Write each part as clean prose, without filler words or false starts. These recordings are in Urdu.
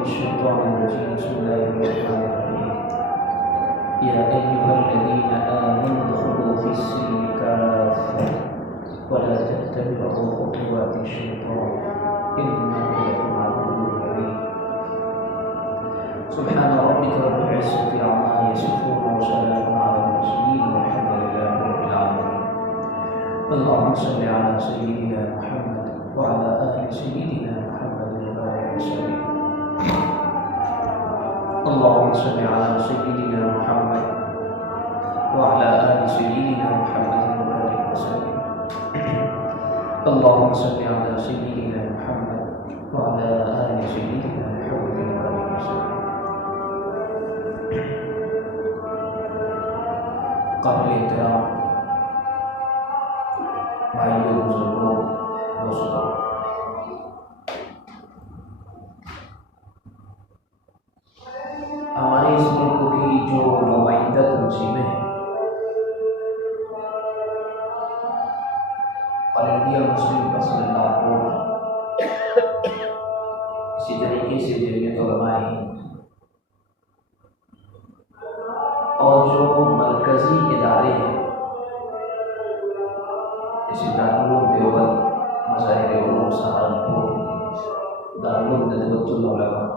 الشيطان الرجيم بسم الله الرحمن الرحيم يا أيها الذين آمنوا ادخلوا في السلم كافة ولا تتبعوا خطوات الشيطان إنه لكم عدو مبين سبحان ربك رب العزة عما يصفون وسلام على المرسلين والحمد لله رب العالمين اللهم صل على سيدنا محمد وعلى آل سيدنا محمد وبارك وسلم اللهم صل على سيدنا محمد وعلى آل سيدنا محمد وبارك وسلم اللهم صل على سيدنا محمد وعلى آل سيدنا محمد وبارك وسلم قابل احترام بھائیوں بزرگوں دوستوں، ہمارے اس ملک کی جو نمائندہ تنظیمیں ہیں اور انڈیا مسلم پسندہ کو اسی طریقے سے جمعیت علماء ہند اور جو مرکزی ادارے ہیں جیسے دارالعلوم دیوبند، مظاہر علوم سہارنپور، دارالعلوم ندوۃ العلماء،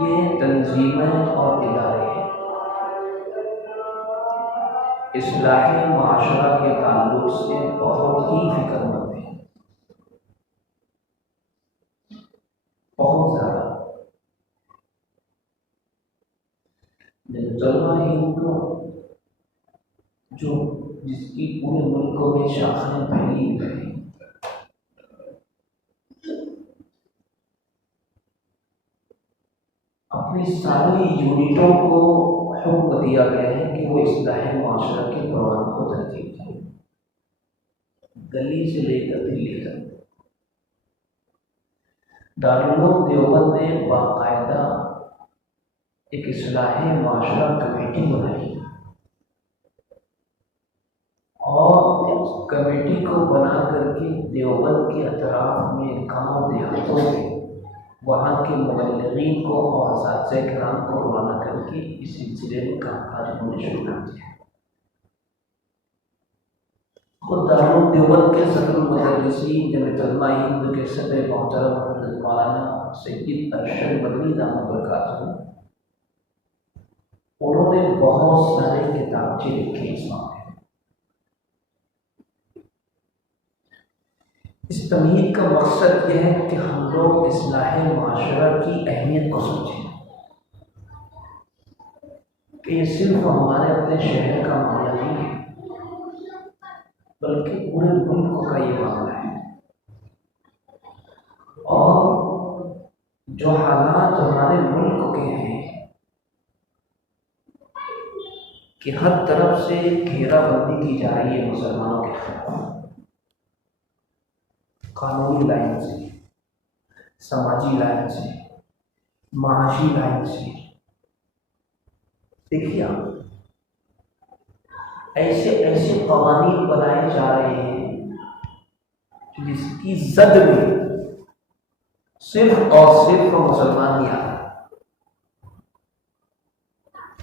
یہ تنظیمیں اور ادارے اصلاح معاشرہ کے تعلق سے بہت ہی فکر مند ہیں، بہت زیادہ۔ علماء ہند جو جس کی پورے ملکوں میں شاخیں پھیلی ہوئی ہیں، اپنی ساری یونٹوں کو حکم دیا گیا ہے کہ وہ اصلاح معاشرہ کے پروگرام کو ترتیب دیں، گلی سے لے کر دلی تک۔ دارالعلوم دیوبند نے باقاعدہ ایک اصلاح معاشرہ کمیٹی بنائی اور اس کمیٹی کو بنا کر کے دیوبند کے اطراف میں گاؤں دیہاتوں میں وہاں کے مبلغین کو اور اساتذہ کرام کو روانہ کر کے اس سلسلے میں کام کاج انہوں نے شروع کر دیا۔ خود دارالعلوم دیوبند کے صدر المدرسین جمعیت علماء ہند کے صدر محترم حضرت مولانا سید ارشد مدنی دامت برکاتہ، انہوں نے بہت سارے کتابچے لکھے اس معاملے میں۔ اس تمہید کا مقصد یہ ہے کہ ہم لوگ اصلاح معاشرہ کی اہمیت کو سمجھیں کہ یہ صرف ہمارے اپنے شہر کا معاملہ نہیں ہے بلکہ پورے ملک کا یہ معاملہ ہے، اور جو حالات ہمارے ملک کے ہیں کہ ہر طرف سے گھیرا بندی کی جا رہی ہے مسلمانوں کے خلاف، قانونی لائن سے، سماجی لائن سے، معاشی لائن سے۔ دیکھیے آپ، ایسے قوانین بنائے جا رہے ہیں جس کی زد میں صرف اور صرف مسلمان ہی آ رہے ہیں۔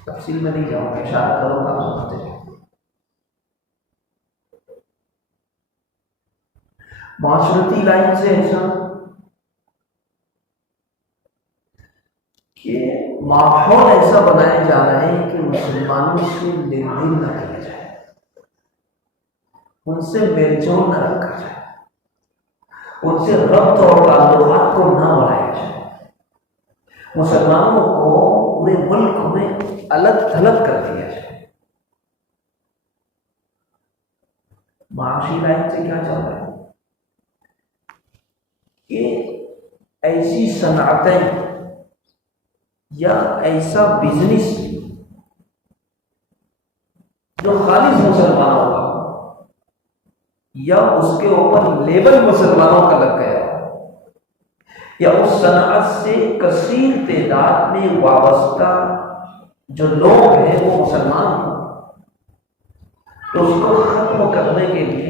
تفصیل میں نہیں جاؤں گا، اشارہ کروں گا آپ سمجھتے ہیں۔ معاشرتی لائن سے ایسا کہ ماحول ایسا بنایا جا رہا ہے کہ مسلمانوں سے لین دین نہ کیا جائے، ان سے میل جول نہ رکھا جائے، ان سے ربط اور تعلقات کو نہ بڑھایا جائے، مسلمانوں کو پورے ملک میں الگ تھلگ کر دیا جائے۔ معاشی لائن سے کیا چل رہا ہے کہ ایسی صنعتیں یا ایسا بزنس جو خالص مسلمانوں کا یا اس کے اوپر لیبل مسلمانوں کا لگ گیا یا اس صنعت سے کثیر تعداد میں وابستہ جو لوگ ہیں وہ مسلمان ہیں، تو اس کو ختم کرنے کے لیے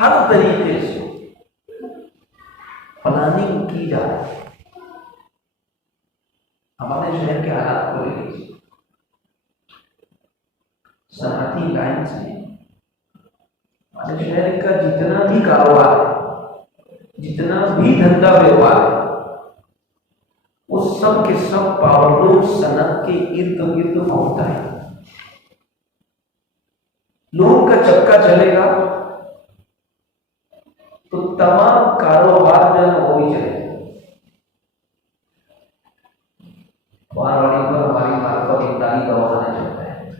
ہر طریقے سے نتیجہ ہے۔ ہمارے شہر کے حالات کو لے لیجیے، صنعتی لائن سے ہمارے شہر کا جتنا بھی کاروبار ہے، جتنا بھی دھندا ویوہار ہے، وہ سب کے سب پاورلوم صنعت کے ارد گرد گھومتا ہے۔ لوگوں کا چکا چلے گا تو تمام کاروبار جو ہے وہ بھی چلے گا۔ مارواڑی پر ہماری مارفت امدادی دواخانہ چلتا ہے،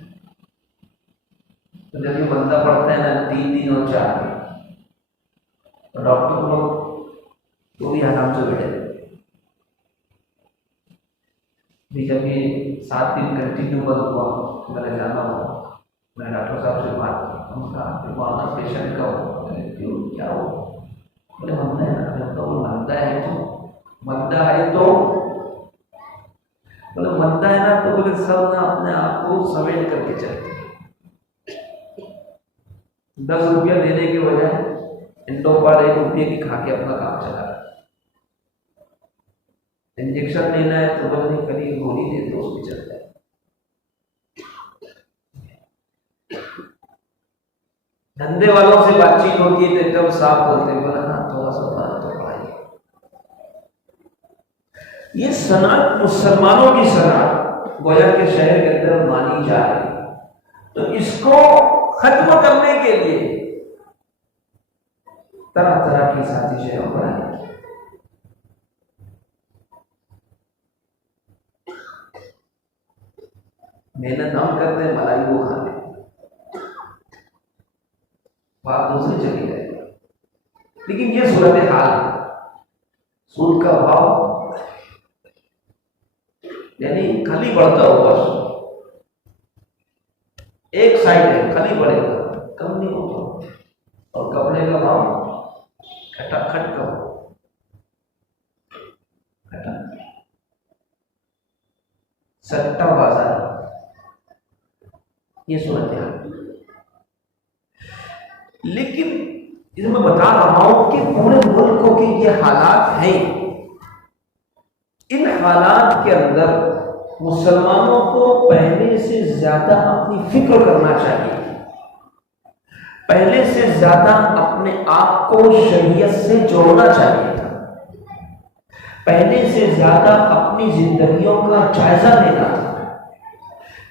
تو جب یہ بندہ پڑتا ہے نا 3 دن اور 4 دن، تو ڈاکٹر لوگ تو بھی آرام سے بیٹھے بھی۔ جب یہ 7 دن کنٹینیو بند ہوا، میں نے جانا ہوا، میں ڈاکٹر صاحب سے بات کی، ہم کہا کہ وہاں پیشنٹ کا ہو، کیوں کیا ہو؟ بولے مندہ ہے نا۔ جب تو وہ مندہ ہے تو بولے مندہ ہے نا، تو بولے سب نا اپنے آپ کو سمیٹ کر کے چلتے، 10 روپیہ دینے کے بجائے انٹو پر 1 روپیہ کی کھا کے اپنا کام چلا رہا۔ انجیکشن لینا ہے تو بولے کبھی گولی دے دو، اس پہ چلتا ہے۔ دھندے والوں سے بات چیت ہوتی ہے تو ایک دم صاف بولتے ہیں، بولا ہاں تھوڑا سا بات تو پڑھائی۔ یہ صنعت مسلمانوں کی صنعت گویا کے شہر کے اندر مانی جا رہی، تو اس کو ختم کرنے کے لیے طرح طرح کی سازشیں بنائی۔ محنت ہم کرتے ہیں، ملائی وہ کھاتے ہیں، بات دوسری چلی جائے گی۔ لیکن یہ صورتحال ہے، سود کا بھاؤ یعنی کھلی بڑھتا ہوا، ایک سائڈ ہے کھلی بڑھے گا، کم نہیں ہوتا، اور کپڑے کا بھاؤ کھٹا کھٹ کا کھٹا سٹا بازار، یہ صورتحال۔ لیکن اس میں بتا رہا ہوں کہ پورے ملک کے یہ حالات ہیں، ان حالات کے اندر مسلمانوں کو پہلے سے زیادہ اپنی فکر کرنا چاہیے، پہلے سے زیادہ اپنے آپ کو شریعت سے جوڑنا چاہیے تھا، پہلے سے زیادہ اپنی زندگیوں کا جائزہ لینا تھا،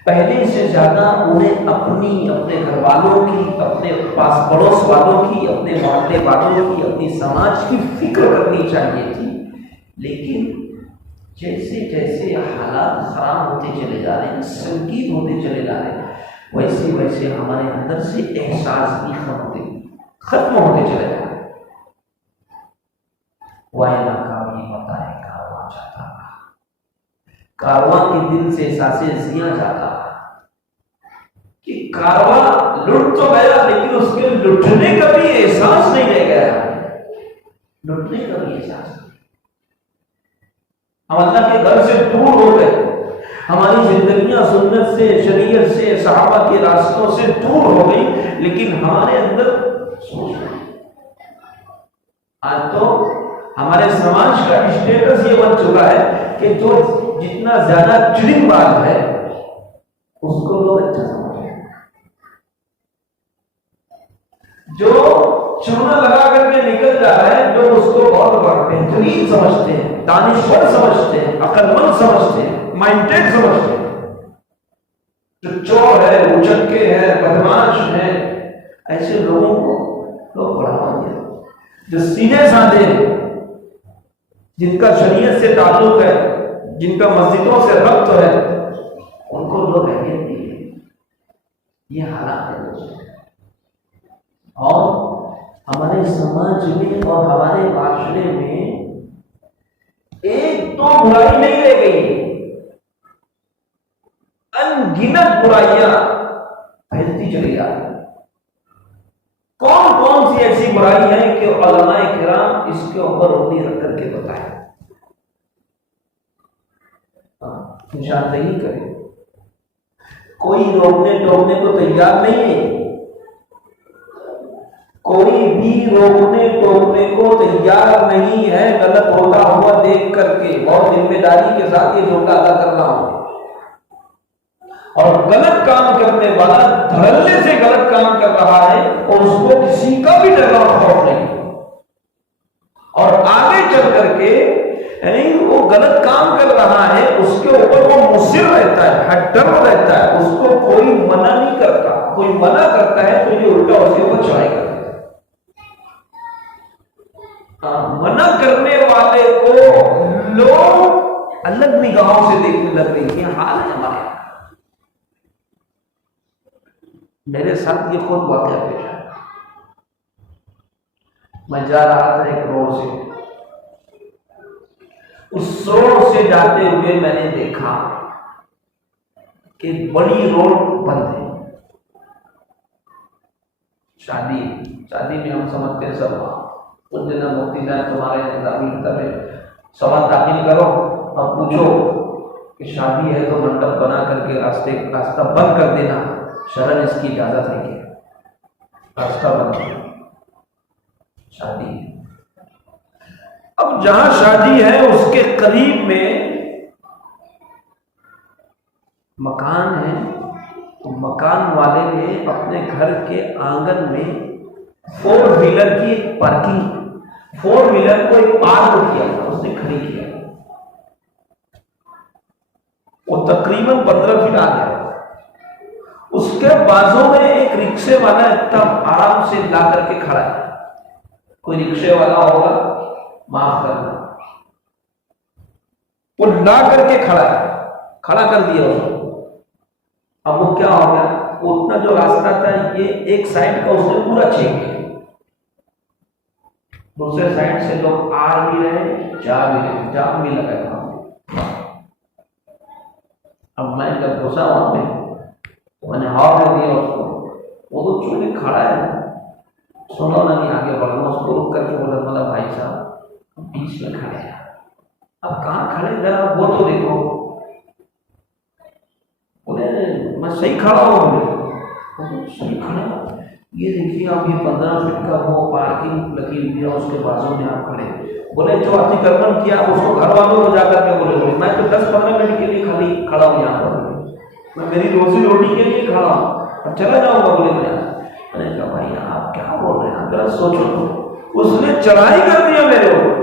پہلے سے زیادہ انہیں اپنے گھر والوں کی، اپنے پاس پڑوس والوں کی، اپنے محلے والوں کی، اپنی سماج کی فکر کرنی چاہیے تھی۔ لیکن جیسے جیسے حالات خراب ہوتے چلے جا رہے ہیں، سنگین ہوتے چلے جا رہے ہیں، ویسے ویسے ہمارے اندر سے احساس بھی ختم ہوتے چلے جا رہے ہیں۔ وائے ناکامی ہوتا ہے کارواں جاتا ہے، کارواں کے دل سے احساس زیاں جاتا ہے کہ کارواں لٹ تو گیا، لیکن اس کے لٹنے کا بھی احساس نہیں رہ گیا، لٹنے کا بھی احساس نہیں۔ ہم اللہ کے گھر سے دور ہو گئے، ہماری زندگیاں سنت سے، شریعت سے، صحابہ کے راستوں سے دور ہو گئی، لیکن ہمارے اندر سوچ نہیں۔ آج تو ہمارے سماج کا اسٹیٹس یہ بن چکا ہے کہ جو جتنا زیادہ چڑنگ باز ہے اس کو لوگ اچھا سمجھتے ہیں، جو چونا لگا کر کے نکل جا رہا ہے لوگ اس کو بہت بہترین سمجھتے ہیں، دانشور سمجھتے ہیں، عقل مند سمجھتے ہیں، مائنڈیڈ سمجھتے ہیں۔ جو چور ہے، اچکے ہیں، بدماش ہیں، ایسے لوگوں کو لوگ بڑھاوا دیا۔ جو سیدھے سادے ہیں، جن کا شریعت سے تعلق ہے، جن کا مسجدوں سے ربط ہے، ان کو لوگ اہمیت دیے۔ یہ حالات ہے اور ہمارے سماج میں اور ہمارے معاشرے میں ایک تو برائی نہیں رہ گئی، ان گنت برائیاں پھیلتی چلی جا رہی۔ کون کون سی ایسی برائی ہے کہ علماء کرام اس کے اوپر روٹی رکھ کر کے بتائیں، نشاندہی کرے، کوئی روکنے ٹوکنے کو تیار نہیں ہے، کوئی بھی روکنے ٹوکنے کو تیار نہیں ہے غلط ہوتا ہوا دیکھ کر کے، اور ذمہ داری کے ساتھ یہ ڈیوٹی ادا کر رہا ہوں۔ اور غلط کام کرنے والا دھڑلے سے غلط کام کر رہا ہے اور اس کو کسی کا بھی ڈر اور خوف نہیں، اور آگے چل کر کے وہ غلط کام کر رہا ہے اس کے اوپر وہ مصر رہتا ہے، ہٹر رہتا ہے، اس کو کوئی منع نہیں کرتا۔ کوئی منع کرتا ہے تو یہ الٹا اس کے اوپر چڑھائی کرتا ہے۔ منع کرنے والے کو لوگ الگ نگاہوں سے دیکھنے لگ رہے ہیں۔ یہ حال ہے ہمارے یہاں، میرے ساتھ یہ خود واقعہ پیش ہے۔ میں جا رہا تھا ایک روڈ سے، اس روڈ سے جاتے ہوئے میں نے دیکھا کہ بڑی روڈ بند ہے۔ شادی میں ہم سمجھتے ہیں سب اس دن مفتی صاحب تمہارے میں سوال داخل کرو اور پوچھو کہ شادی ہے تو منڈپ بنا کر کے راستہ بند کر دینا، شرع اس کی اجازت ہے کہ راستہ بند کر شادی۔ اب جہاں شادی ہے اس کے قریب میں مکان ہے، تو مکان والے نے اپنے گھر کے آنگن میں 4 ویلر کی پارکنگ، 4 ویلر کو ایک پارک کیا تھا، اس نے کھڑی کیا، وہ تقریباً 15 فٹ آ گیا۔ اس کے بازو میں ایک رکشے والا ایک دم آرام سے لا کر کے کھڑا ہے۔ کوئی رکشے والا ہوگا، معاف کرنا، وہ لا کر کے کھڑا کر دیا اس کو۔ اب وہ کیا ہو گیا، اتنا جو راستہ تھا یہ ایک سائڈ کا اس نے پورا چھین لیا، دوسرے سائڈ سے لوگ آ بھی رہے جا بھی رہے، جام بھی لگا تھا۔ اب میں جب گھسا وہاں پہ میں نے ہاتھ میں دیا اس کو، وہ تو چونکہ کھڑا ہے سنو نہ نہیں آگے بڑھنا، اس کو رک کر کے بولا بھائی صاحب بیچ میں کھڑے ہیں، اب کہاں کھڑے ذرا وہ تو دیکھو۔ بولے میں صحیح کھڑا ہوں، صحیح کھڑا، یہ دیکھیے آپ یہ 15 فٹ کا وہ پارکنگ لگی ہوئی ہے، اس کے بازو میں آپ کھڑے۔ بولے جو اتی کرمن کیا اس کو گھر والوں کو جا کر کے بولے میں تو 10-15 منٹ کے لیے خالی کھڑا ہوں یہاں پر، میں میری روزی روٹی کے لیے کھڑا ہوں، اب چلا جاؤں گا۔ بولے میں نے کہا بھائی آپ کیا بول رہے ہیں، ذرا سوچو تو۔ اس نے چڑھائی کر دیا میرے اوپر،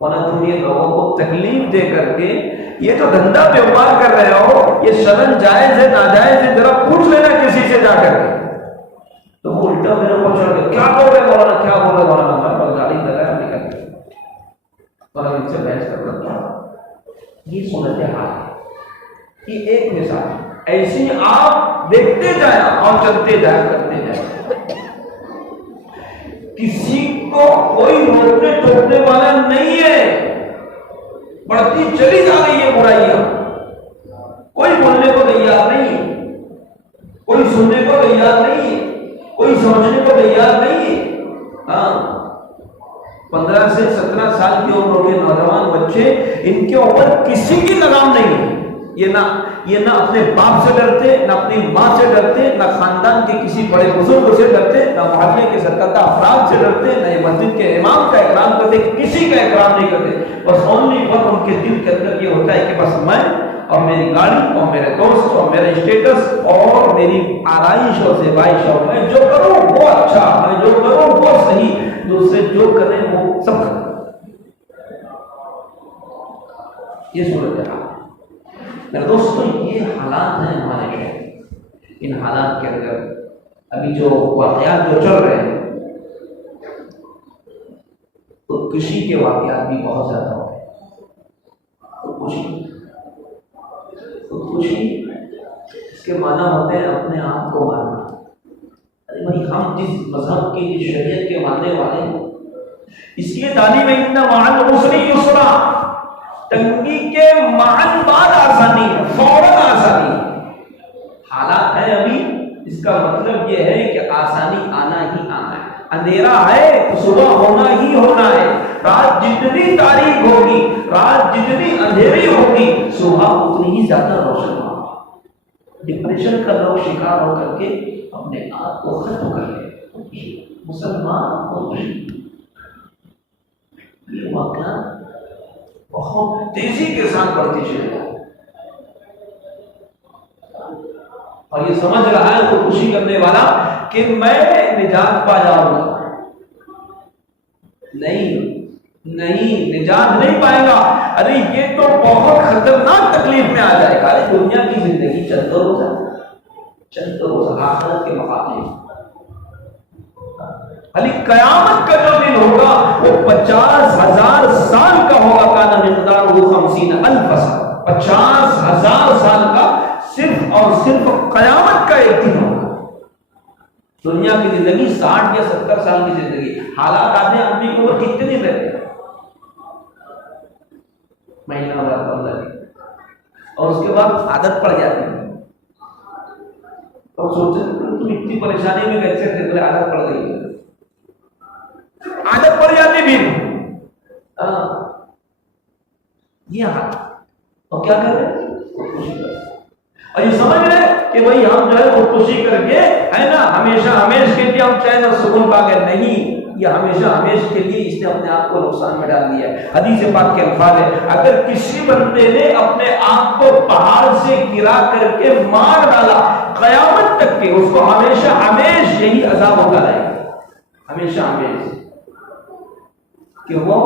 تم یہ لوگوں کو تکلیف دے کر کے یہ تو دھندا بیوپار کر رہے ہو، یہ شرن جائز ہے ناجائز ہے، ذرا پوچھ لینا کسی سے جا کر کے۔ تو وہ الٹا میرے کو چڑھ گیا، کیا بول رہے مولانا، کیا بول رہے مولانا، میں پر گاڑی لگا نکل گیا، مولانا ان سے بحث کر رہا تھا۔ یہ صورت حال ہے، یہ ایک مثال، ایسی آپ دیکھتے جائیں اور چلتے جائیں کرتے جائیں، کسی کو کوئی روکنے ٹوکنے والا نہیں ہے، بڑھتی چلی جا رہی ہے برائیاں، کوئی بولنے کو تیار نہیں ہے، کوئی سننے کو تیار نہیں ہے، کوئی سمجھنے کو تیار نہیں ہے۔ ہاں 15 سے 17 سال کی عمر کے نوجوان بچے، ان کے اوپر کسی کی لگام نہیں ہے، یہ نہ اپنے باپ سے ڈرتے، نہ اپنی ماں سے ڈرتے، نہ خاندان کے کسی بڑے بزرگ سے ڈرتے، نہ محلے کے سرکردہ افراد سے ڈرتے، نہ مسجد کے امام کا احترام کرتے، کسی کا احترام نہیں کرتے۔ بس اونلی ون ان کے دل کے اندر یہ ہوتا ہے کہ بس میں اور میری گاڑی اور میرے دوست اور میرا اسٹیٹس اور میری آرائش اور زیبائش، اور میں جو کروں وہ اچھا، میں جو کروں وہ صحیح، دوسرے جو کریں وہ سب کریں۔ یہ صورت ہے میرے دوستوں، یہ حالات ہیں ہمارے شہر۔ ان حالات کے اندر ابھی جو واقعات جو چل رہے ہیں، خودکشی کے واقعات بھی بہت زیادہ ہو رہے ہیں۔ خودکشی اس کے معنی ہوتے ہیں اپنے آپ کو مارنا۔ ارے بھائی ہم جس مذہب کی جس شریعت کے ماننے والے ہیں، اس لیے تعلیم ان مع العسر یسرا، تنگی کے معاً بعد آسانی ہے، فوراً آسانی ہے۔ حالات ہیں ابھی، اس کا مطلب یہ ہے کہ آسانی آنا ہی آنا ہے۔ اندھیرا ہے تو صبح ہونا ہی ہونا ہے۔ رات جتنی تاریک ہوگی، رات جتنی اندھیری ہوگی، صبح اتنی ہی زیادہ روشن ہوگی۔ ڈپریشن کا لوگ شکار ہو کر کے اپنے آپ کو ختم کر لیں. مسلمان کو خوشی. یہ واقعہ بہت تیزی کے ساتھ بڑھتی چلے گا اور یہ سمجھ رہا ہے تو خوشی کرنے والا کہ میں نجات پا جاؤں گا. نہیں نجات نہیں پائے گا. ارے یہ تو بہت خطرناک تکلیف میں آ جائے گا. ارے دنیا کی زندگی چند روزہ آخرت کے مقابلے. علی قیامت کا جو دن ہوگا وہ 50,000 سال کا ہوگا. کانا مقدار وہ 50,000 سال. 50,000 سال کا صرف اور صرف قیامت کا ایک دن ہوگا. دنیا کی زندگی 60 یا 70 سال کی زندگی. حالات آدمی کو کتنے دن رہتے ہیں؟ مہینہ ہوا 15 دن اور اس کے بعد عادت پڑ جاتی ہے. اور سوچتے تم اتنی پریشانی میں کیسے تھے؟ بولے عادت پڑ گئی ہے. عادت پڑ جاتی بھی یہ حال. اور کیا کر رہے خوشی کر رہے اور یہ سمجھ رہے کہ بھائی ہم جو ہے خودکشی کر کے ہے نا ہمیشہ کے لیے ہم چین اور سکون پا گئے. نہیں، یہ ہمیشہ کے لیے اس نے اپنے آپ کو نقصان میں ڈال دیا ہے. حدیث پاک کے الفاظ ہے اگر کسی بندے نے اپنے آپ کو پہاڑ سے گرا کر کے مار ڈالا قیامت تک کے اس کو ہمیشہ یہی عذاب ہوتا رہے گا. ہمیشہ کہ وہ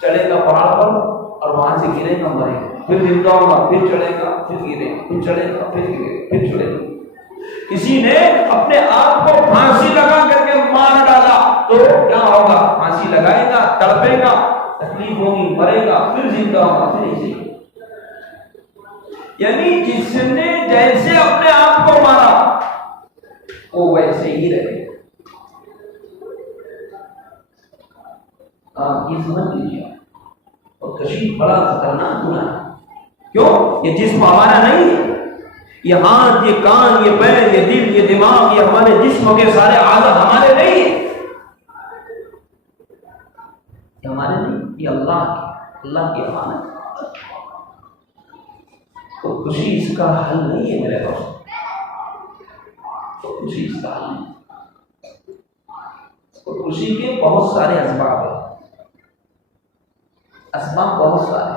چڑھے گا پہاڑ پر اور وہاں سے گرے گا مرے گا پھر زندہ ہوگا پھر چڑھے گا پھر گرے پھر چڑھے گا پھر گرے پھر چڑھے گا. کسی نے اپنے آپ کو پھانسی لگا کر کے مار ڈالا تو کیا ہوگا؟ پھانسی لگائے گا تڑپے گا تکلیف ہوگی مرے گا پھر زندہ ہوگا پھر ایسے. یعنی جس نے جیسے اپنے آپ کو مارا وہ ویسے ہی رہے. یہ سمجھ لیجیے. اور کشید بڑا خطرناک گناہ ہے. کیوں؟ یہ جسم ہمارا نہیں ہے. یہ ہاتھ، یہ کان، یہ پیر، یہ دل، یہ دماغ، یہ ہمارے جسم کے سارے اعضاء ہمارے نہیں ہیں. یہ ہمارے نہیں، یہ اللہ کی امانت. تو خوشی اس کا حل نہیں ہے میرے دوست. تو خوشی اس کا حل نہیں. تو خوشی کے بہت سارے اسباب ہیں. اسباب بہت سارے.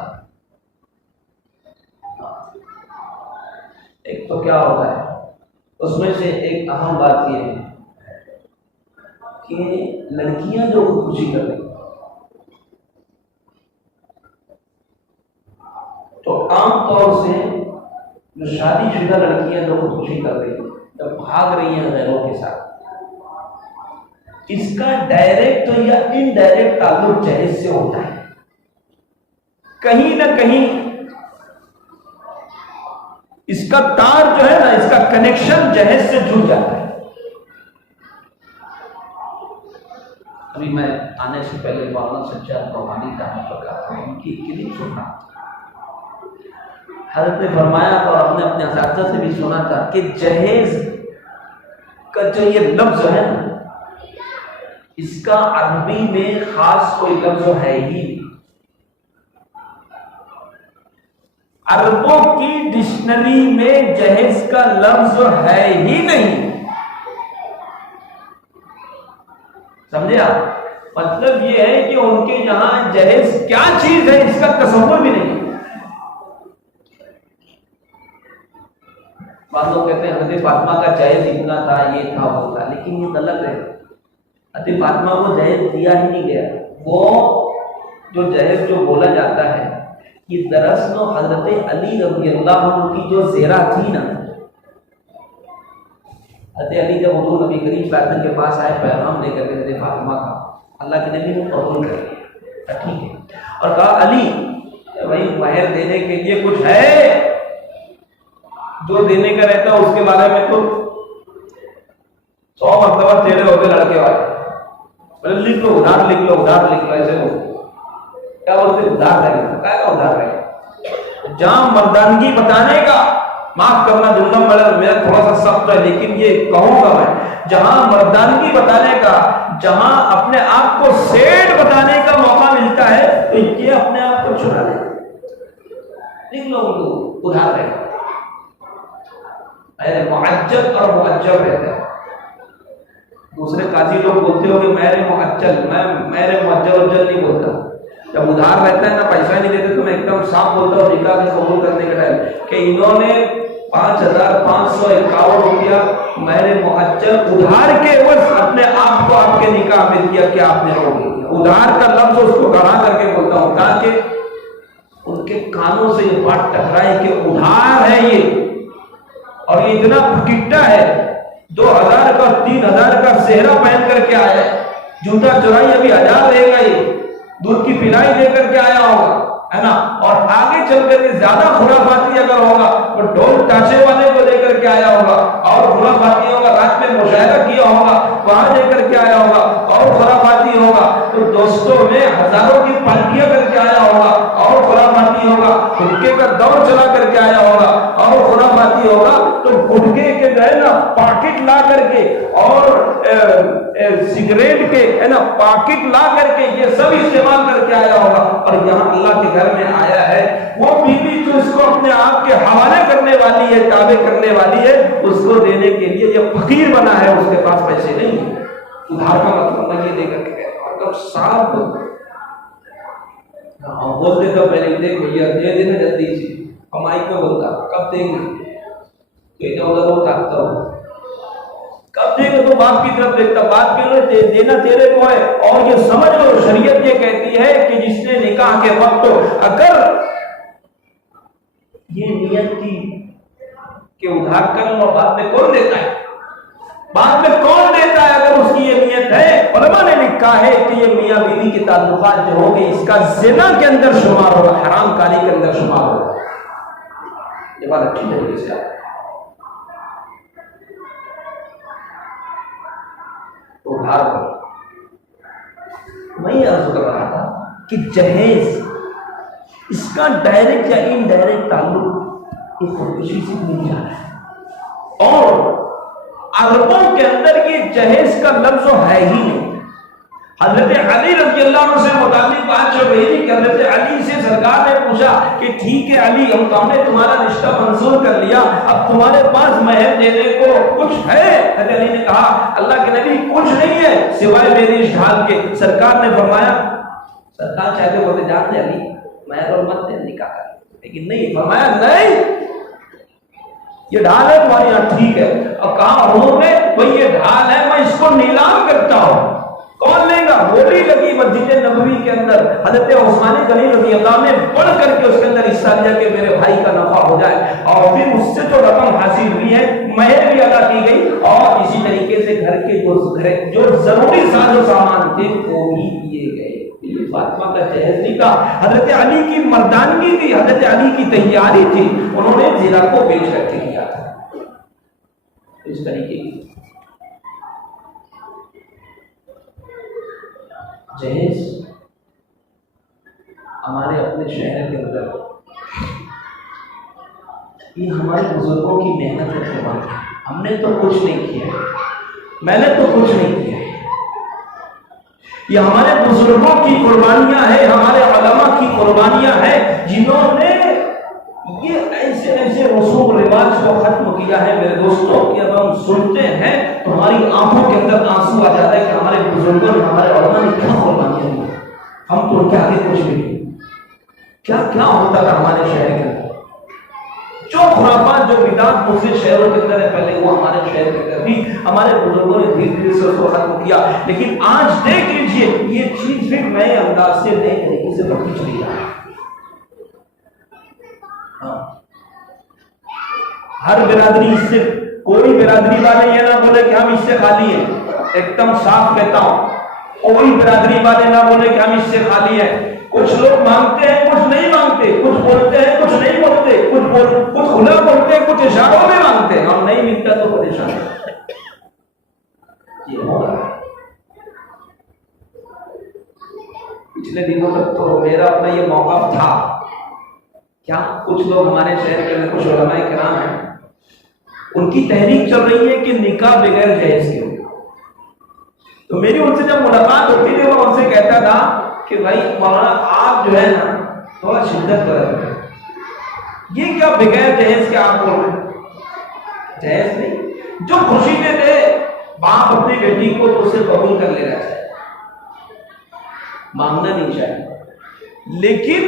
ایک تو کیا ہوتا ہے اس میں سے ایک اہم بات یہ ہے کہ لڑکیاں جو خودکشی کر رہی تو عام طور سے جو شادی شدہ لڑکیاں جو خودکشی کر رہی جب بھاگ رہی ہیں غیروں کے ساتھ اس کا ڈائریکٹ یا انڈائریکٹ تعلق جہیز سے ہوتا ہے. کہیں نہ کہیں اس کا تار جو ہے نا اس کا کنیکشن جہیز سے جڑ جاتا ہے. ابھی میں آنے سے پہلے مولانا سجاد روحانی کا ان کی کلپ سنا. حضرت نے فرمایا اور ہم نے اپنے اساتذہ سے بھی سنا تھا کہ جہیز کا جو یہ لفظ ہے نا اس کا عربی میں خاص کوئی لفظ ہے ہی نہیں. عربوں کی ڈکشنری میں جہیز کا لفظ ہے ہی نہیں. سمجھے آپ؟ مطلب یہ ہے کہ ان کے یہاں جہیز کیا چیز ہے اس کا تصور بھی نہیں. بعض لوگ کہتے ہیں حضرت فاطمہ کا جہیز اتنا تھا یہ تھا وہ تھا لیکن یہ غلط ہے. حضرت فاطمہ کو جہیز دیا ہی نہیں گیا. وہ جو جہیز جو بولا جاتا ہے یہ دراصل حضرت علی رضی اللہ عنہ کی جو زیرہ تھی نا. حضرت علی جب حضور نبی کریم صلی اللہ علیہ وسلم کے پاس آئے پیغام لے کر کے حضرت فاطمہ کا اللہ کے نبی نے قبول کر لیا ٹھیک ہے اور کہا علی بھائی مہر دینے کے لیے کچھ ہے جو دینے کا رہتا ہے اس کے بارے میں تو 100 مرتبہ تیرے ہوتے لڑکے والے بولے لکھ لو ادھار لکھ لو ایسے ہو کیا بولتے ادھار رہے گا کیا ادھار رہے گا. جہاں مردانگی بتانے کا معاف کرنا جملہ میرا تھوڑا سا سخت ہے لیکن یہ کہوں گا میں جہاں مردانگی بتانے کا جہاں اپنے آپ کو سیٹ بتانے کا موقع ملتا ہے تو یہ اپنے آپ کو چھڑا لے لکھ لو ادھار رہے گا. مہر معجل اور معجل رہتا ہے. دوسرے قاضی لوگ بولتے ہو کہ مہر معجل، میں مہر معجل نہیں بولتا. جب ادھار رہتا ہے نا، پیسہ نہیں دیتے تو میں ایک دم صاف بولتا ہوں نکاح کے قبول کرنے کے ٹائم کہ انہوں نے 5,551 روپیہ مہر معجل ادھار کے عوض اپنے آپ کو آپ کے نکاح میں دیا کہ آپ نے رو دیا. ادھار کا لفظ اس کو گڑا کر کے بولتا ہوں تاکہ ان کے کانوں سے یہ بات ٹکرائے کہ ادھار ہے یہ، اور یہ اتنا پھکٹا ہے، 2,000 کا 3,000 کا صحرا پہن کر کے آیا ہے، جوتا چورائی ابھی 1,000 رہے گا، یہ دودھ کی پلائی دے کر کے آیا ہوگا، ہے نا. اور آگے چل کر کے زیادہ خرافاتی اگر ہوگا تو ڈھول ٹانچے والے کو لے کر کے آیا ہوگا، اور خرافاتی ہوگا رات میں مشاہدہ کیا ہوگا وہاں لے کر کے آیا ہوگا، اور خرافاتی ہوگا تو دوستوں میں ہزاروں کی پارٹیاں کر کے آیا ہوگا، اور خرافاتی ہوگا گٹکے کا دور چلا کر کے آیا ہوگا، اور خرافاتی ہوگا تو گٹکے کے جو ہے نا پاکٹ لا کر کے اور سگریٹ کے ہے نا پاکٹ لا کر کے یہ سب استعمال کر کے آیا ہوگا. اور یہاں اللہ کے گھر میں آیا ہے وہ بیوی جو اس کو اپنے آپ کے حوالے کرنے والی ہے، تابع کرنے والی ہے، اس کو دینے کے لیے یہ فقیر بنا ہے، اس کے پاس پیسے نہیں ہیں. ادھار کا مطلب میں یہ دے کر کے کہتا ہوں صاحب بولتے تو پہلے دیکھ بھیا دے دینا جلدی سے، کمائی کو بولتا کب دیں گے، کب دے گا تو باپ کی طرف دیکھتا، باپ کی دینا تیرے کو ہے. اور یہ سمجھ لو شریعت یہ کہتی ہے کہ جس نے نکاح کے وقت اگر یہ نیت کی کہ ادھار کر لو، بعد میں کون دیتا ہے، بعد میں کون دیتا ہے اگر اس کی یہ نیت ہے. علماء نے لکھا ہے کہ یہ میاں بیوی کے تعلقات جو ہوں گے اس کا زنا کے اندر شمار ہوگا، حرام کاری کے اندر شمار ہوگا. یہ بات اچھی طریقے سے آپ ادھار کر. میں یہ عرض کر رہا تھا کہ جہیز اس کا ڈائریکٹ یا انڈائریکٹ تعلق ایک خودکشی سے مل جا رہا ہے، اور عربوں کے اندر یہ جہیز کا لفظ ہے ہی نہیں. حضرت علی رضی اللہ عنہ سے متعلق بات جو رہی کہ حضرت علی سے سرکار نے پوچھا کہ ٹھیک ہے علی، ہم نے تمہارا رشتہ منظور کر لیا، اب تمہارے پاس مہر دینے کو کچھ ہے؟ حضرت علی نے کہا اللہ کے نبی کچھ نہیں ہے سوائے میری اس ڈھال کے. سرکار نے فرمایا، سرکار چاہتے بولتے جانتے علی مہر اور مت دے نکاح کر، لیکن نہیں، فرمایا نہیں یہ ڈھال ہے تمہاری یہاں ٹھیک ہے. اب کہا حضور نے بھئی یہ ڈھال ہے میں اس کو نیلام کرتا ہوں، کون لے گا؟ بولی لگی مسجد نبوی کے اندر. حضرت عثمان غنی رضی اللہ عنہ نے بڑھ کر کے اس کے اندر حصہ لیا کہ میرے بھائی کا نفع ہو جائے، اور پھر اس سے جو رقم حاصل ہوئی ہے مہر بھی ادا کی گئی، اور اسی طریقے سے گھر کے جو ضروری ساز و سامان تھے وہ بھی دیے گئے. یہ فاطمہ کا جہیز نہیں تھا، حضرت علی کی مردانگی تھی، حضرت علی کی تیاری تھی، انہوں نے زیرہ کو بیچ کر کے کیا تھا. اس طریقے کی جہیز ہمارے اپنے شہر کے اندر یہ ہمارے بزرگوں کی محنت کا قربان ہے. ہم نے تو کچھ نہیں کیا، میں نے تو کچھ نہیں کیا، یہ ہمارے بزرگوں کی قربانیاں ہیں، ہمارے علماء کی قربانیاں ہیں جنہوں نے یہ ایسے ایسے رسوم رواج کو ختم کیا ہے. میرے دوستوں کہ اب ہم سنتے ہیں تو ہماری آنکھوں کے اندر آنسو آ جاتا ہے کہ ہمارے بزرگوں نے ہمارے علماء نے کیا قربانیاں دی. ہم تو کیا آگے کچھ نہیں، کیا کیا ہوتا تھا ہمارے شہر کے اندر، جو خرافات جو بدعات دوسرے شہروں کے اندر ہے پہلے وہ ہمارے شہر کے اندر بھی ہمارے بزرگوں نے دھیرے دھیرے سے اس کو ختم کیا. لیکن آج دیکھ لیجیے یہ چیز پھر نئے انداز سے نئے طریقے سے بڑھتی چلی جا رہی ہے. ہر برادری اس سے، کوئی برادری والے یہ نہ بولے کہ ہم اس سے خالی ہیں، ایک دم صاف کہتا ہوں کوئی برادری والے نہ بولے کہ ہم اس سے خالی ہیں. کچھ لوگ مانگتے ہیں کچھ نہیں مانگتے، کچھ بولتے ہیں کچھ نہیں بولتے، کچھ کھلا بولتے ہیں کچھ اشاروں میں مانگتے ہیں، اور نہیں ملتا تو پریشان. یہ ہو رہا ہے. پچھلے دنوں تک تو میرا اپنا یہ موقف تھا، کیا کچھ لوگ ہمارے شہر کے اندر کچھ علماء کرام ہیں، ان کی تحریک چل رہی ہے کہ نکاح بغیر جہیز کے ہو. تو میری ان سے جب ملاقات ہوتی تھی میں ان سے کہتا تھا کہ بھائی مولانا آپ جو ہے نا تھوڑا شدت کر رہے ہیں، یہ کیا بغیر جہیز کے آپ بول رہے ہیں؟ جائز نہیں. جو خوشی دے دے باپ اپنی بیٹی کو تو اسے قبول کر لینا چاہیے، مانگنا نہیں چاہیے. لیکن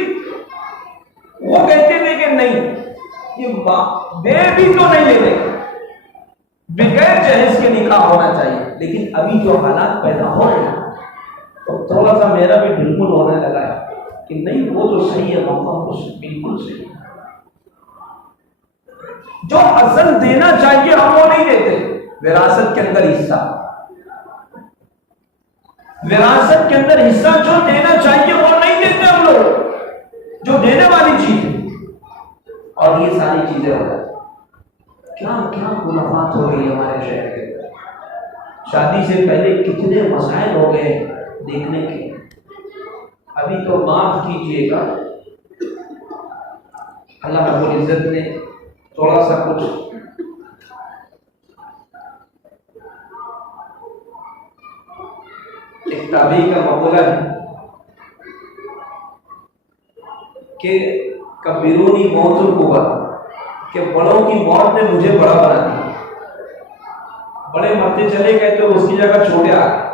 وہ کہتے تھے کہ نہیں یہ دے بھی تو نہیں لے دے، بغیر جہیز کے نکاح ہونا چاہیے. لیکن ابھی جو حالات پیدا ہو رہے ہیں تو تھوڑا سا میرا بھی بالکل ہونے لگا ہے کہ نہیں وہ تو صحیح ہے، موقع بالکل صحیح ہے. جو اصل دینا چاہیے ہم وہ نہیں دیتے. وراثت کے اندر حصہ، وراثت کے اندر حصہ جو دینا چاہیے وہ نہیں دیتے ہم لوگ، جو دینے والی چیز. اور یہ ساری چیزیں ہو جاتی. کیا کیا خلافات ہو گئی ہمارے شہر کے اندر. شادی سے پہلے کتنے مسائل ہو گئے دیکھنے کے. ابھی تو معاف کیجیے گا، اللہ رب العزت نے تھوڑا سا کچھ ایک تابعی کا مقولہ ہے کہ کبیرونی موت الکبر، کہ بڑوں کی موت نے مجھے بڑا بنا دیا. بڑے مرتے چلے گئے تو اس کی جگہ چھوٹے آ گئے.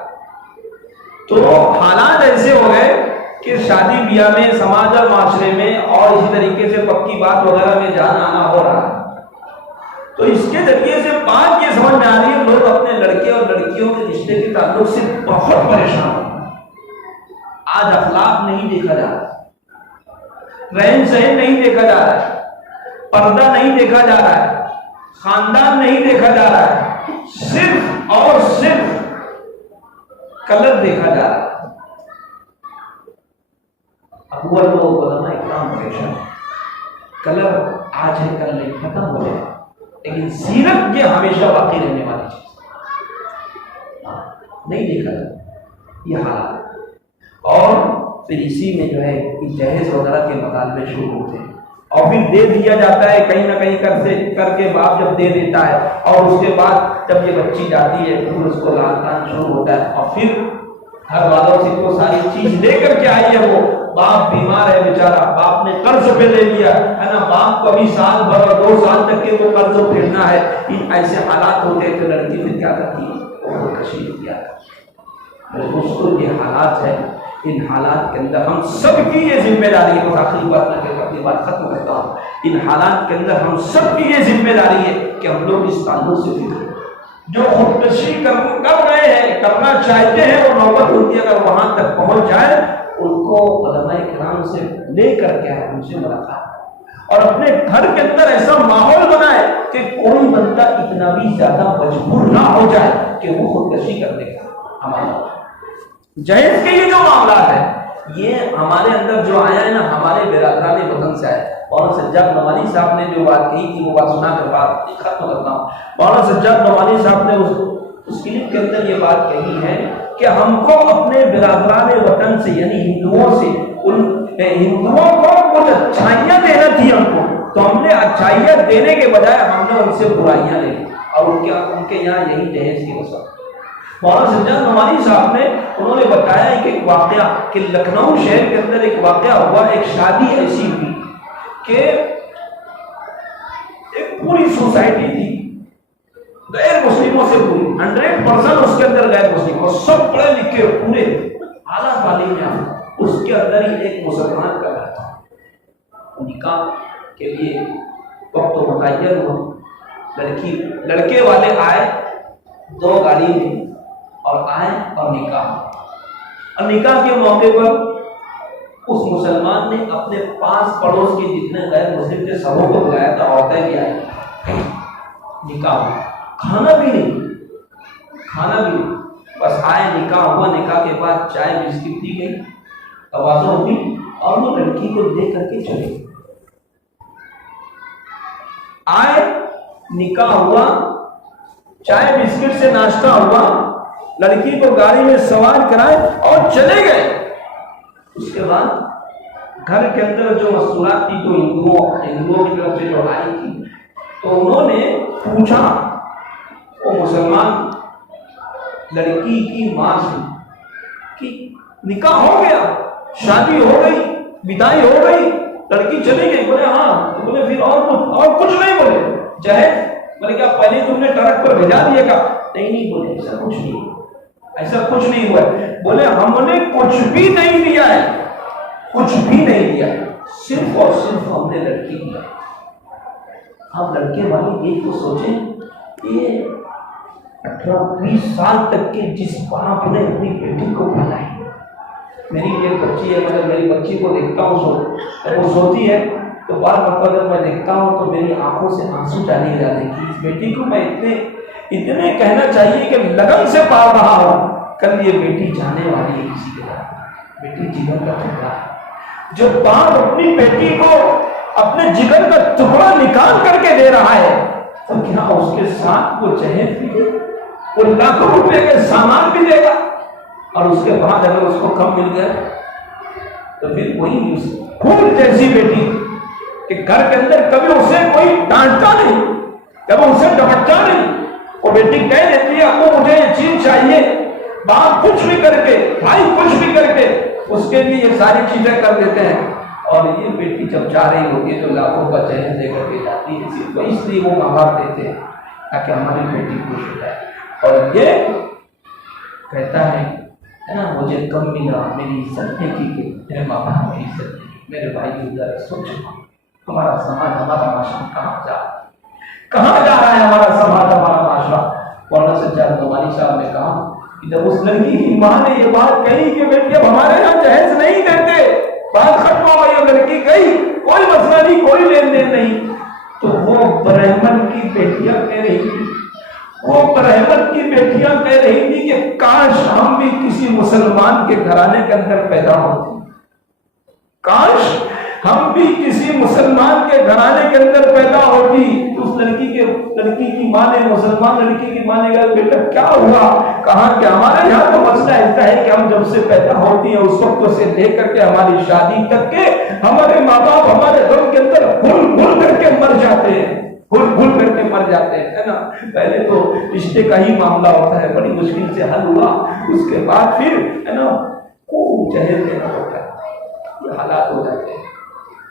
تو حالات ایسے ہو گئے کہ شادی بیاہ میں، سماج اور معاشرے میں، اور اسی طریقے سے پکی بات وغیرہ میں جانا آنا ہو رہا ہے. تو اس کے ذریعے سے بات یہ سمجھ میں آ رہی ہے لوگ اپنے لڑکے اور لڑکیوں کے رشتے کے تعلق سے بہت پریشان ہیں. آج اخلاق نہیں دیکھا جا رہا، رہن سہن نہیں دیکھا جا رہا ہے، پردہ نہیں دیکھا جا رہا ہے، خاندان نہیں دیکھا جا رہا ہے، صرف اور صرف کلر دیکھا جا رہا ہے. ابو لوگ علماء اکرام پریشان. کلر آج ہے کل نہیں، ختم ہو جائے. لیکن سیرت یہ ہمیشہ باقی رہنے والی چیز نہیں دیکھا جاتا یہ حالات. اور پھر اسی میں جو ہے جہیز وغیرہ کے مطالبے شروع ہوتے ہیں، اور پھر دے دیا جاتا ہے کہیں نہ کہیں کر کے باپ جب دے دیتا ہے، اور اس کے بعد جب یہ بچی جاتی ہے پھر اس کو لان تان شروع ہوتا ہے. اور پھر گھر والوں سے تو ساری چیز لے کر کے آئی ہے، وہ باپ بیمار ہے بیچارہ، باپ نے قرض پہ لے لیا ہے نا، باپ کو ابھی سال بھر اور 2 سال تک کے وہ قرض پھیرنا ہے. ایسے حالات ہوتے ہیں تو لڑکی پھر کیا کرتی ہے، وہ خودکشی کیا کرتی ہے. دوستوں یہ حالات ہے، ان حالات کے اندر ہم سب کی یہ ذمہ داری ہے. اور آخری بات نہ کر کے بات ختم کرتا ہوں. ان حالات کے اندر ہم سب کی یہ ذمہ داری ہے کہ ہم لوگ اس تعلق سے فکر، جو خودکشی کر رہے ہیں، کرنا چاہتے ہیں، اور نوبت ہوتی ہے اگر وہاں تک پہنچ جائے، ان کو علماء کرام سے لے کر کے ان سے ملاقات، اور اپنے گھر کے اندر ایسا ماحول بنائے کہ کوئی بندہ اتنا بھی زیادہ مجبور نہ ہو جائے کہ وہ خودکشی کرنے کا. ہمارا جہیز کے یہ جو معاملات ہیں یہ ہمارے اندر جو آیا ہے نا، ہمارے برادران وطن سے آئے. مولانا سجاد نعمانی صاحب نے جو بات کہی تھی وہ بات سنا کر بات ختم کرتا ہوں. مولانا سجاد نعمانی صاحب نے اس کلپ کے اندر یہ بات کہی ہے کہ ہم کو اپنے برادران وطن سے یعنی ہندوؤں سے، ان ہندوؤں کو کچھ اچھائیاں دینا تھی ہم کو، تو ہم نے اچھائیاں دینے کے بجائے ہم نے ان سے برائیاں لی، اور ان کے یہاں یہی جہیز کی وسعت. مولانا سجاد نعمانی صاحب نے انہوں نے بتایا کہ ایک واقعہ کہ لکھنؤ شہر کے اندر ایک واقعہ ہوا. ایک شادی ایسی ہوئی کہ ایک پوری سوسائٹی تھی غیر مسلموں سے پوری 100% اس کے اندر غیر مسلم، اور سب پڑھے لکھے پورے اعلیٰ تعلیم میں. اس کے اندر ہی ایک مسلمان کا گھر تھا. نکاح کے لیے وقت متعین ہوا، لڑکے والے آئے 2 گاڑی میں، اور آئے اور نکاح. اور نکاح کے موقع پر اس مسلمان نے اپنے 5 پڑوس کے جتنے غیر مسلم تھے سبوں کو بلایا تھا، عورتیں بھی آئی. نکاح کھانا بھی نہیں، بس آئے، نکاح ہوا. نکاح کے بعد چائے بسکٹ دی گئی، توازن ہوئی، اور وہ لڑکی کو لے کر کے چلے. آئے، نکاح ہوا، چائے بسکٹ سے ناشتہ ہوا، لڑکی کو گاڑی میں سوار کرائے اور چلے گئے. اس کے بعد گھر کے اندر جو مستورات تھی، جو ہندوؤں کی طرف سے جو آئی تھی، تو انہوں نے پوچھا وہ مسلمان لڑکی کی ماں سے کہ نکاح ہو گیا، شادی ہو گئی، بدائی ہو گئی، لڑکی چلی گئی؟ بولے ہاں. بولے پھر اور کچھ نہیں؟ بولے جہیز بولے کیا پہلے تم نے ٹرک پر بھیجا دیا کا؟ نہیں بولے ایسا کچھ نہیں، ایسا کچھ نہیں ہوا ہے۔ بولے ہم نے کچھ بھی نہیں دیا ہے، کچھ بھی نہیں دیا ہے، صرف اور صرف ہم نے لڑکی دیا۔ آپ لڑکے والے یہ تو سوچیں، یہ 18-20 سال تک کے جس باپ نے اپنی بیٹی کو پالا ہے، میری ایک بچی ہے، مگر میری بچی کو دیکھتا ہوں جب وہ سوتی ہے تو بار مرتبہ جب میں دیکھتا ہوں تو میری آنکھوں سے آنسو چالے جاتے ہیں کہ اس بیٹی کو میں اتنے کہنا چاہیے کہ لگن سے پال رہا ہوں، کل یہ بیٹی جانے والی ہے کسی کے ساتھ، بیٹی جگر کا ٹکڑا ہے۔ جب باپ اپنی بیٹی کو اپنے جگر کا ٹکڑا نکال کر کے دے رہا ہے تو کیا اس کے ساتھ وہ جہیز بھی دے، وہ لاکھوں روپے کے سامان بھی دے گا، اور اس کے بعد اگر اس کو کم مل گیا تو پھر وہی پھول جیسی بیٹی کہ گھر کے اندر کبھی اسے کوئی ڈانٹتا نہیں، کبھی اسے ڈپٹتا نہیں، وہ بیٹی کہہ دیتی ہے ابو مجھے یہ چیز چاہیے، باپ کچھ بھی کر کے، بھائی کچھ بھی کر کے اس کے لیے یہ ساری چیزیں کر دیتے ہیں، اور یہ بیٹی جب جا رہی ہوتی ہے تو لاکھوں کا جہیز دے کر کے جاتی ہے، صرف اس لیے وہ ماں باپ دیتے ہیں تاکہ ہماری بیٹی خوش ہو جائے۔ اور یہ کہتا ہے نا مجھے کم ملا، میری عزت نہیں کی کہ میرے ماں باپ کی عزت نہیں کی۔ میرے بھائی ادھر سوچ ہمارا سماج، ہمارا معاشرہ کہاں جا رہا ہے ہمارا سماج، ہمارا معاشرہ۔ مولانا سجاد نعمانی صاحب نے کہا کہ جب اس لڑکی کی ماں نے یہ بات کہی کہ بیٹی اب ہمارے یہاں جہیز نہیں دیتے، بات ختم ہو گئی، اور لڑکی گئی، کوئی مسئلہ نہیں، کوئی لین دین نہیں، تو وہ برہمن کی بیٹیاں کہہ رہی تھی، وہ برہمن کی بیٹیاں کہہ رہی تھی کہ کاش ہم بھی کسی مسلمان کے گھرانے کے اندر پیدا ہوتے، کاش ہم بھی کسی مسلمان کے گھرانے کے اندر پیدا ہوتی۔ اس لڑکی کی ماں نے، مسلمان لڑکی کی ماں نے کہا بیٹا کیا ہوا؟ کہا کہ ہمارے یہاں تو مسئلہ ایسا ہے کہ ہم جب سے پیدا ہوتی ہیں اس وقت سے لے کر کے ہماری شادی تک کے ہمارے ماں باپ ہمارے گھر کے اندر گھل کر کے مر جاتے ہیں، گھل کر کے مر جاتے ہیں، ہے نا۔ پہلے تو رشتے کا ہی معاملہ ہوتا ہے، بڑی مشکل سے حل ہوا، اس کے بعد پھر ہے نا خوب جہیز دینا ہوتا ہے، یہ حالات ہو جاتے ہیں۔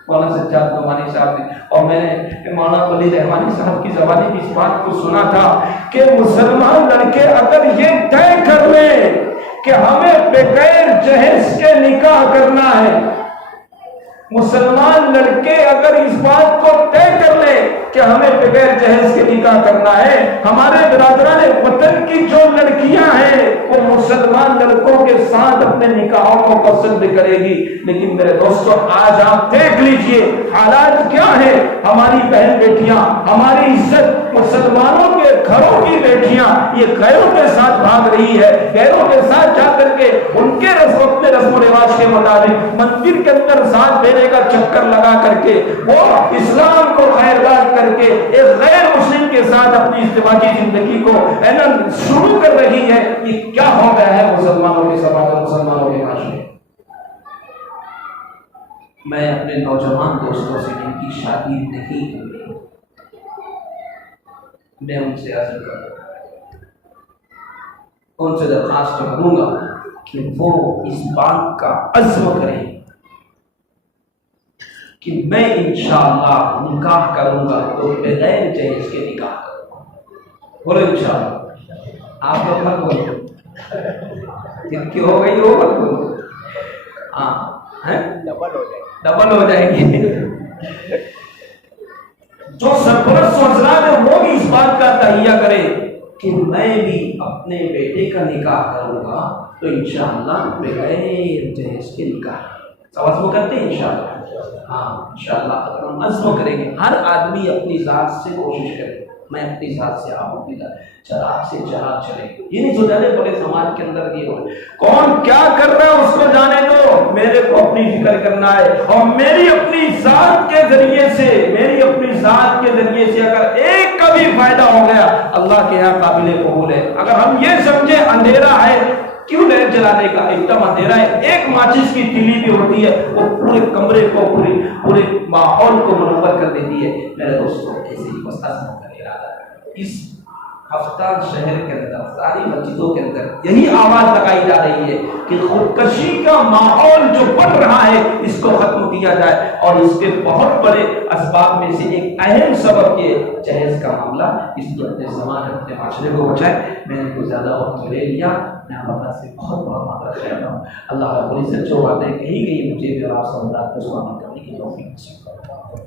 مولانا سجاد نعمانی صاحب نے، اور میں نے مولانا ولی رحمانی صاحب کی زبانی بھی اس بات کو سنا تھا کہ مسلمان لڑکے اگر یہ طے کر لیں کہ ہمیں بغیر جہیز کے نکاح کرنا ہے، مسلمان لڑکے اگر اس بات کو طے کر لیں کہ ہمیں بغیر جہیز کے نکاح کرنا ہے، ہمارے برادران وطن کی جو لڑکیاں ہیں وہ مسلمان لڑکوں کے ساتھ اپنے نکاحوں کو پسند کرے گی۔ لیکن میرے دوستو آج آپ دیکھ لیجئے حالات کیا ہے، ہماری بہن بیٹیاں، ہماری عزت، مسلمانوں کے گھروں کی بیٹیاں یہ غیروں کے ساتھ بھاگ رہی ہے، غیروں کے ساتھ جا کر کے ان کے اپنے رسم و رواج کے مطابق مندر کے اندر ساتھ دینے کا چکر لگا کر کے وہ اسلام کو خیرباد کر کے ایک غیر مسلم کے ساتھ اپنی ازدواجی زندگی کو شروع کر رہی ہے۔ یہ کیا ہو گیا ہے مسلمانوں کے سماج اور مسلمانوں کے معاشرے؟ میں اپنے نوجوان دوستوں سے جن کی شادی نہیں ہوئی، میں ان سے عرض کروں، ان سے درخواست کروں گا کہ وہ اس بات کا عزم کریں کہ میں انشاءاللہ نکاح کروں گا تو بغیر جہیز کے نکاح کروں گا۔ بولو انشاءاللہ۔ آپ لوگ مت بولو، جن کی ہو گئی وہ مت بولو، ہاں ڈبل ہو جائے گی۔ جو سرپرست حضرات ہے وہ بھی اس بات کا تہیہ کرے کہ میں بھی اپنے بیٹے کا نکاح کروں گا تو انشاءاللہ بغیر جہیز کے نکاح توازن کرتے ہیں انشاءاللہ۔ ہاں انشاءاللہ اگر ہم عزم کریں گے، ہر آدمی اپنی ذات سے کوشش کرے، میں اپنی ذات سے، آپ اپنی ذات، چراغ سے چراغ چلے، یہ نہیں سوچا دے بڑے سماج کے اندر یہ ہو کون کیا کر رہا ہے اس کو جانے دو، میرے کو اپنی فکر کرنا ہے، اور میری اپنی ذات کے ذریعے سے، میری اپنی ذات کے ذریعے سے اگر ایک کا بھی فائدہ ہو گیا اللہ کے یہاں قابل قبول ہے۔ اگر ہم یہ سمجھے اندھیرا ہے کیوں لائٹ جلانے کا، ایک دم اندھیرا ہے، ایک ماچس کی تیلی بھی ہوتی ہے وہ پورے کمرے کو، پورے ماحول کو منور کر دیتی ہے۔ میرے دوستوں ایسے ہی بس عزم کا ارادہ، اس ہفتہ شہر کے اندر ساری مسجدوں کے اندر یہی آواز لگائی جا رہی ہے کہ خودکشی کا ماحول جو بن رہا ہے اس کو ختم کیا جائے، اور اس کے بہت بڑے اسباب میں سے ایک اہم سبب یہ جہیز کا معاملہ، اس لیے اپنے سماج اپنے معاشرے کو بچائے۔ میں نے کوئی زیادہ وقت لے لیا، میں اللہ سے بہت بہت معذرت کرتا ہوں۔ اللہ رب العزت جو باتیں کہی گئی مجھے بھی آپ سمجھا کر اس کو عمل کرنے کی توفیق نصیب فرمائے۔